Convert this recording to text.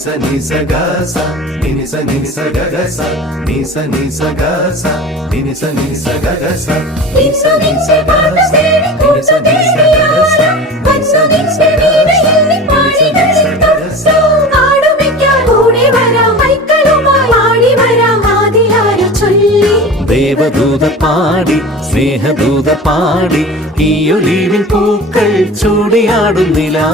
sa ni sa ga sa ni sa ga ga sa ni sa ni sa ga ga sa വിൻസവിൻസെ പാട്ടതേടി കൂട്ടുതേടിയാര വൻസവിൻസെ വീണയിൽ പാടികളിൽ തൊട്ടു ആടുമിക്കാൻ ഓടി വരാം മൈക്കളുമായി ആടി വരാം ആദിയാര ചൊല്ലി ദേവദൂത പാടി സ്നേഹദൂത പാടി ഈ ഒലിവിൻ പൂക്കൾ ചൂടിയാടുന്നില്ല